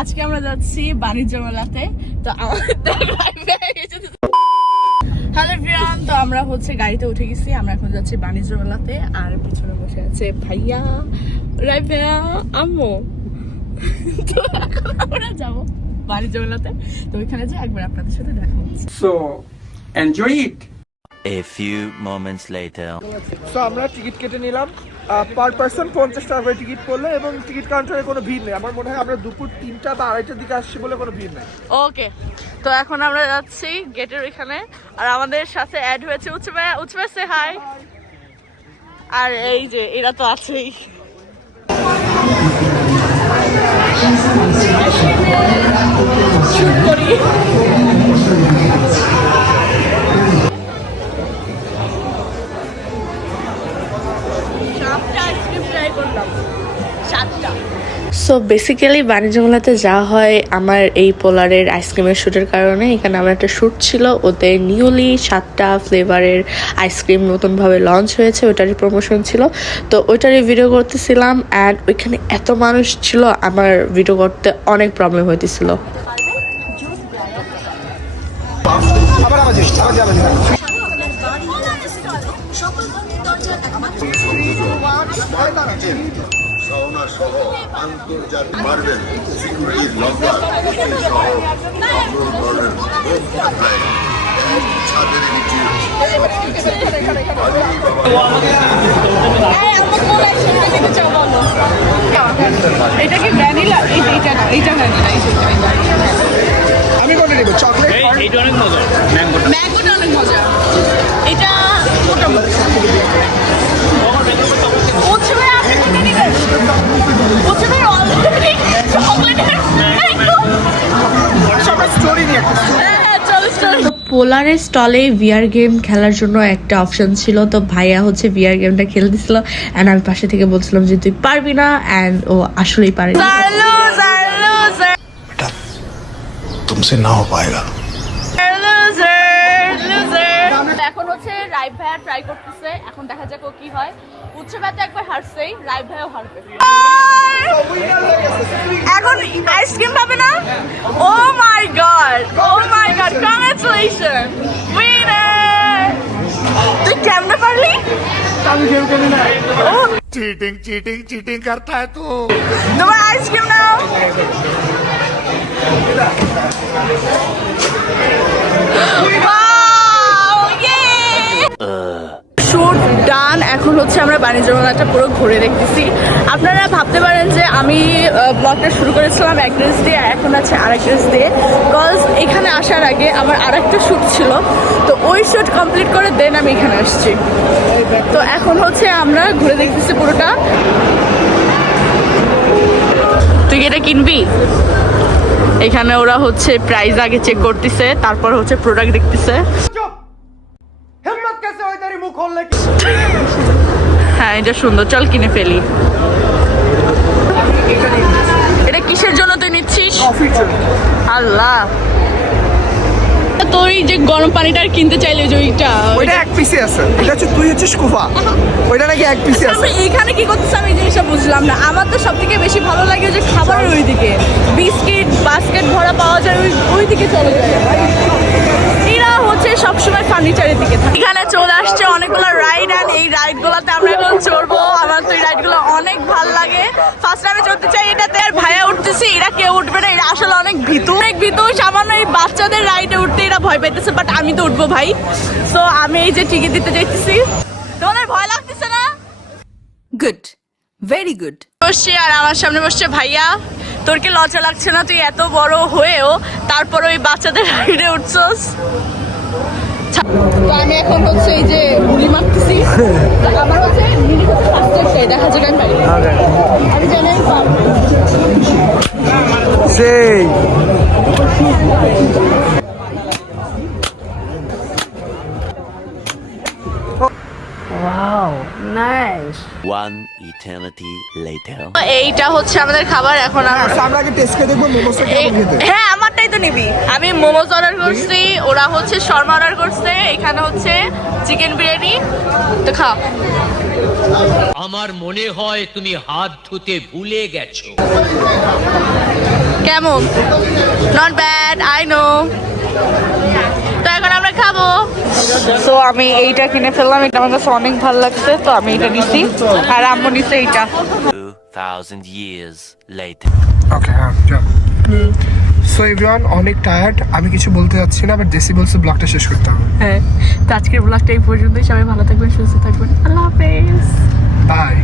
আজকে আমরা যাচ্ছি বাণিজ্য মেলাতে। তো আমাদের হ্যালো ফ্রিয়ান তো আমরা হচ্ছে গাড়িতে উঠে গেছি আমরা এখন যাচ্ছি বাণিজ্য মেলাতে। আর পিছনে বসে আছে ভাইয়া রাইফেয়া আম্মু। তো এখন আমরা যাব বাণিজ্য মেলাতে। তো ওইখানে যে একবার আপনাদের সাথে দেখা হচ্ছে। So enjoy it. A few moments later. So আমরা টিকিট কেটে নিলাম। পার পার্সন পঞ্চাশ টাকা করে টিকিট পড়ল এবং টিকিট কাউন্টারে কোনো ভিড় নেই। আমার মনে হয় আমরা দুপুর তিনটা বা আড়াইটার দিকে আসছি বলে কোনো ভিড় নেই। ওকে তো এখন আমরা যাচ্ছি গেটের ওইখানে। আর আমাদের সাথে অ্যাড হয়েছে উৎসবে উৎসবে সে হাই আর এই যে, এরা তো আছেই। শুট করি। সো বেসিক্যালি বাণিজ্য মেলাতে যাওয়া হয়, আমার এই পোলারের আইসক্রিমের শ্যুটের কারণে। এখানে আমার একটা শ্যুট ছিল, ওতে নিউলি সাতটা ফ্লেভারের আইসক্রিম নতুনভাবে লঞ্চ হয়েছে, ওটারই প্রমোশন ছিল। তো, ওইটারই ভিডিও করতেছিলাম অ্যান্ড ওইখানে এত মানুষ ছিল, আমার ভিডিও করতে অনেক প্রবলেম হইতেছিল। সহনা সহ আন্তর্জাতিক মার্বেল সিকিউরিটি লকার সহ সকল ধরনের হোম অ্যাপ্লায়েন্স এক ছাদের নিচে এটা কি ভ্যানিলা এইটা না এইটা ভ্যানিলা আমি কোনটা নেব? চকলেট এইটা অনেক মজা ম্যাঙ্গোটা স্টোরি নিয়ে একটা story। হ্যাঁ হ্যাঁ চলো চলো পোলারের স্টলে ভিআর গেম খেলার জন্য একটা অপশন ছিল তো ভাইয়া হচ্ছে ভিআর গেমটা খেলতেছিল অ্যান্ড আমি পাশে থেকে বলছিলাম যে তুই পারবি না অ্যান্ড ও আসলেই পারে লুজার লুজার तुमसे ना हो पाएगा লুজার লুজার এখন হচ্ছে রাইভ ভাইয়া ট্রাই করতেছে। এখন দেখা যাক ও কি হয়। উৎসবাতে একবার হারছেই রাইভ ভাইও হারবে। এখন আইসক্রিম পাবে না? ও my God oh my God congratulation winner তুই কেমনে পারলি? আমি গেম খেলি না চিটিং চিটিং চিটিং করতা হ্যায় তু। তোমার আইসক্রিম নাও। Wow! শুট ডান এখন হচ্ছে আমরা বাণিজ্য মেলাটা পুরো ঘুরে দেখতেছি। আপনারা ভাবতে পারেন যে আমি ব্লগটা শুরু করেছিলাম এক ড্রেস দিয়ে এখন আছে আরেক ড্রেস দিয়ে। বিকজ এখানে আসার আগে আমার আরেকটা শ্যুট ছিল। তো ওই শ্যুট কমপ্লিট করে দেন আমি এখানে আসছি। তো এখন হচ্ছে আমরা ঘুরে দেখতেছি পুরোটা। তুই এটা কিনবি? এখানে ওরা হচ্ছে প্রাইস আগে চেক করতেছে, তারপর হচ্ছে প্রোডাক্ট দেখতেছে। হ্যাঁ এটা সুন্দর। চল কিনে ফেলি। এটা কিসের জন্য তুই নিচ্ছিস? আল্লাহ। তুই যে গরম পানিটা আর কিনতে চাইলে যে ওইটা ওইটা এক পিসে আছে। এটা হচ্ছে তুই হচ্ছিস কুফা। ওইটা নাকি এক পিসে আছে। এখানে কি করছিস আমি জিনিসটা বুঝলাম না। আমার তো সব থেকে বেশি ভালো লাগে যে খাবারের ওইদিকে। বিস্কিট বাস্কেট ভরা পাওয়া যায় ওই ওইদিকে চলে যায়। ফার্নিচারের দিকে থাকে। এখানে চলে আসছে অনেকগুলো রাইড অ্যান্ড এই রাইডগুলোতে আমরা এখন চড়বো। আমার তো এই রাইডগুলো অনেক ভালো লাগে। ফার্স্ট আমি চড়তে চাই এটাতে আর ভাইয়া উঠতেছি এরা কেউ উঠবে না এরা আসলে অনেক ভীতু। অনেক ভীতু সামান্য এই বাচ্চাদের রাইডে উঠতে এরা ভয় পাইতেছে বাট আমি তো উঠবো ভাই। সো আমি এই যে টিকিট দিতে যাইতেছি। তোমাদের ভয় লাগতেছে না? Good. Very good. বসছে আর আমার সামনে বসছে ভাইয়া। তোর কি লজ্জা লাগছে না? তুই এত বড় হয়েও তারপর ওই বাচ্চাদের রাইডে উঠছস? তো আমি এখন হচ্ছে এই যে গুলি মারতেছি। আমার হচ্ছে ফার্স্ট এড দেখা যাক আমি পারি আমি জানি আমি পারব। সেই। One eternity later. এইটা হচ্ছে আমাদের খাবার এখন আমরা আচ্ছা, আমরা আগে টেস্ট করে দেখব মোমোসটা কেমন খেতে? হ্যাঁ নিবি? আমি মোমোজ অর্ডার করছি ওরা হচ্ছে শর্মা অর্ডার করছে এখানে হচ্ছে চিকেন বিরিয়ানি। তো খাও। আমার মনে হয় তুমি হাত ধুতে ভুলে গেছো। কেমন? নট ব্যাড আই নো তো এখন আমরা খাব। তো আমি এইটা কিনে ফেললাম এটা আমার কাছে অনেক ভালো লাগছে তো আমি এটা নিছি আর আম্মু নিছে এইটা। Two thousand years later. ওকে হ্যাঁ সো এভরিওয়ান অনেক টায়ার্ড আমি কিছু বলতে যাচ্ছি না বাট জেসি বলছে ব্লগটা শেষ করতে হবে। হ্যাঁ তো আজকের ব্লগটা এই পর্যন্তই। সবাই ভালো থাকবেন সুস্থ থাকবেন। আল্লাহ হাফেজ। বাই